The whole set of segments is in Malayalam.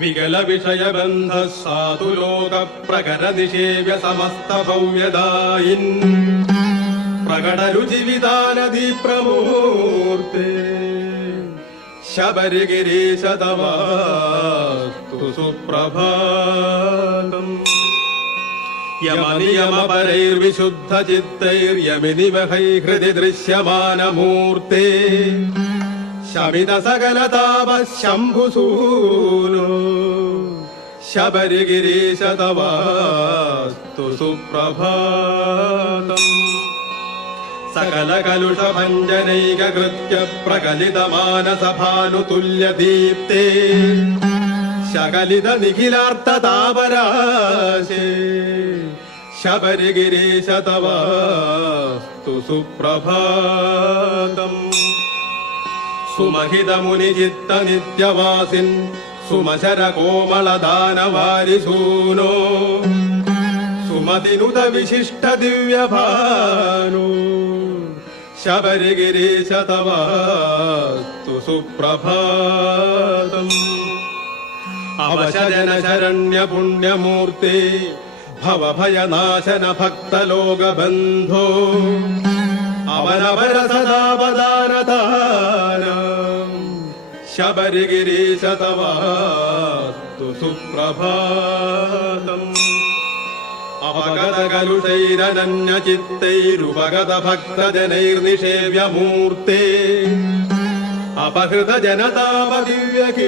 വികല വിഷയബന്ധ സാധുലോക പ്രകര നിഷേവ്യ സമസ്ത ഭവ്യദായിൻ പ്രകടരുചിവിധാനദി പ്രമൂർത്തേ ശബരിഗിരീശ തവാസ്തു സുപ്രഭാതം. യമനിയമപരൈർവിശുദ്ധ ചിത്തൈർയമിനിവഹൈ ഹൃദി ദൃശ്യമാനമൂർത്തേ ശമിത സകലതാപ ശംഭുസൂനോ ശബരിഗിരീശ തവാസ്തു സുപ്രഭാതം. സകല കലുഷ ഭഞ്ജനൈക കൃത്യ പ്രകലിത മാനസഭാനുതുല്യ ദീപ്തേ ശകലിത നിഖിലാർത്ഥ താപരാശേ ശബരിഗിരീശ തവാസ്തു സുപ്രഭാതം. സുമഹിത മുനിചിത്ത നിത്യവാസിൻ സുമശര കോമളദാനവാരിസൂനോ സുമതിനുത വിശിഷ്ട ദിവ്യഭാനോ ശബരിഗിരീശ തവാസ്തു സുപ്രഭാതം. അവശജന ശരണ്യ പുണ്യമൂർത്തേ ഭവഭയനാശന ഭക്തലോകബന്ധോ അവനവര സദാവദാനദാനം ശബരിഗിരീശ തവാസ്തു സുപ്രഭാതം. അപഗത കലുഷൈരനന്യ ചിത്തൈരുപഗത ഭക്തജനൈർനിഷേവ്യമൂർത്തേ അപഹൃത ജനതാപദിവ്യകീർത്തേ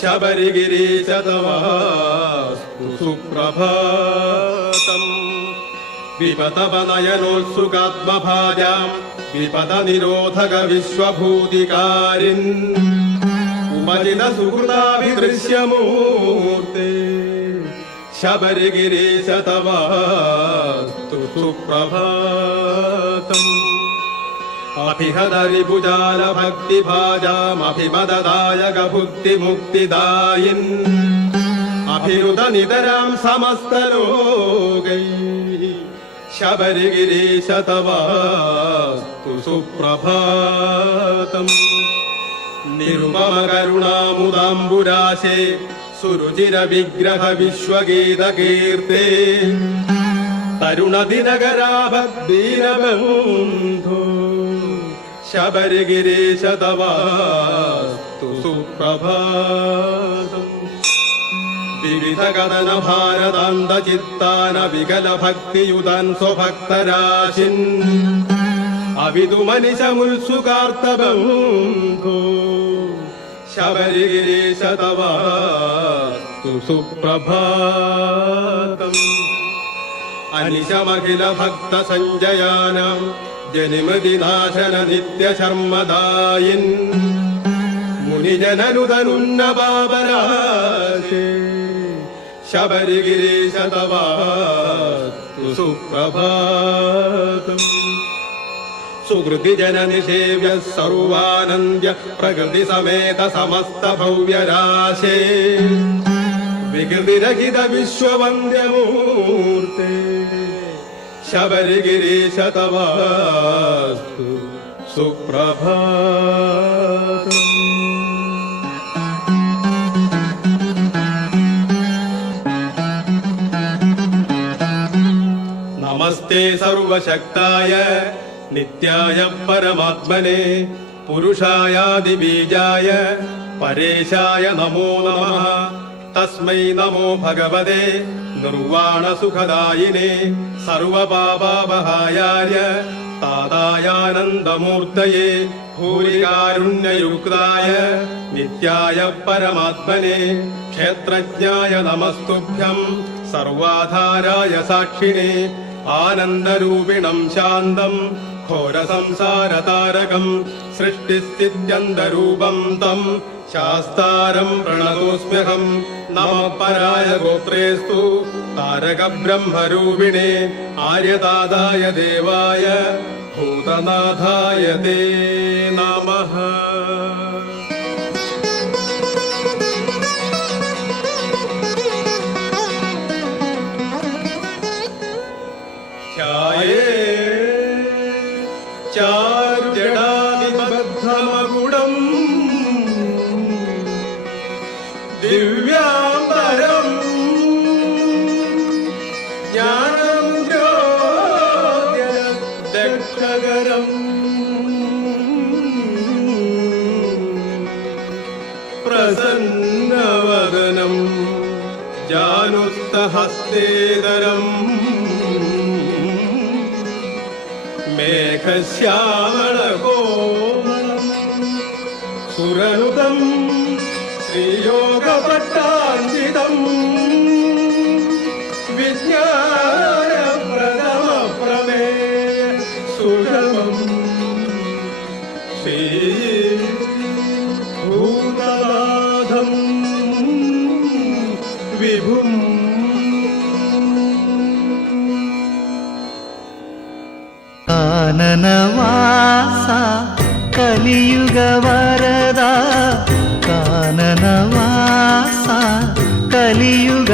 ശബരിഗിരീശ തവാസ്തു സുപ്രഭാതം. വിപതപനയനോത്സുകാത്മഭാജാം വിപത നിരോധക വിശ്വഭൂതികാരിൻ ഉപജിത സുഹൃതാഭിദൃശ്യമൂർത്തേ ശബരിഗിരീശ തവാസ്തു സുപ്രഭാതം. അഭിഹതരിഭുജാല ഭക്തിഭാജാമഭിമദദായക ഭുക്തിമുക്തിദായിൻ അഭിരുത നിതരാം സമസ്തലോകൈ ശബരിഗിരീശ തവാസ്തു സുപ്രഭാതം. നിരുപമ കരുണാമുദാംബുരാശേ സുരുചിര വിഗ്രഹ വിശ്വഗീതകീർത്തേ തരുണദിനകരാഭദ്ദീനബന്ധോ ശബരിഗിരീശ തവാസ്തു സുപ്രഭാതം. വിവിധ കഥന ഭാരതാന്ത ചിത്താന വികല ഭക്തിയുതാൻ സ്വഭക്തരാശിൻ അവിതുമനിശമുത്സുകാർത്തബന്ധോ ശബരിഗിരീശ തവാസ്തു സുപ്രഭാതം. അനിശമഖില ഭക്ത സഞ്ജയാനാം ജനിമൃതിനാശന നിത്യശർമ്മദായിൻ മുനിജനനുതനുന്നപാപരാശേ ശബരിഗിരീശ തവാസ്തു സുപ്രഭാതം. സുകൃതി ജനനിഷേവ്യ സർവാനന്ദ്യ പ്രകൃതി സമേത സമസ്ത ഭവ്യരാശേ വികൃതിരഹിത വിശ്വവന്ദ്യമൂർത്തേ ശബരിഗിരീശ തവാസ്തു സുപ്രഭാതം. നമസ്തേ സർവശക്തായ നിത്യായ പരമാത്മനെ പുരുഷായാദിബീജായ പരേശായ നമോ നമഃ. തസ്മൈ നമോ ഭഗവതേ നിർവാണസുഖദായിനേ സർവപാപാപഹായായ താതായാനന്ദമൂർത്തയേ ഭൂരികാരുണ്യയുക്തായ നിത്യായ പരമാത്മനെ ക്ഷേത്രജ്ഞായ നമസ്തുഭ്യം സർവാധാരായ സാക്ഷിണേ ആനന്ദരൂപിണം ശാന്തം ഘോരസംസാരതാരകം സൃഷ്ടിസ്ഥിത്യന്തരൂപം തം ശാസ്താരം പ്രണതോസ്മ്യഹം. നമഃ പരായ ഗോത്രേസ്തു താരക ബ്രഹ്മരൂപിണേ ആര്യതാതായ ദേവായ ഭൂതനാഥായ തേ നമഃ. ദിവ്യാംബരം ജ്ഞാനമുദ്രോദ്യദക്ഷകരം പ്രസന്നവദനം ജാനുസ്തഹസ്തേതരം മേഘശ്യാമളകോമളം സുരനുതം ശ്രീയോഗപട്ടാഞ്ജിതം വിജ്ഞാനപ്രദമപ്രമേയ സുഗമം ശ്രീഭൂതനാഥം വിഭും കാനനവാസ കലിയുഗ വരദ കാനനവാസ കലിയുഗ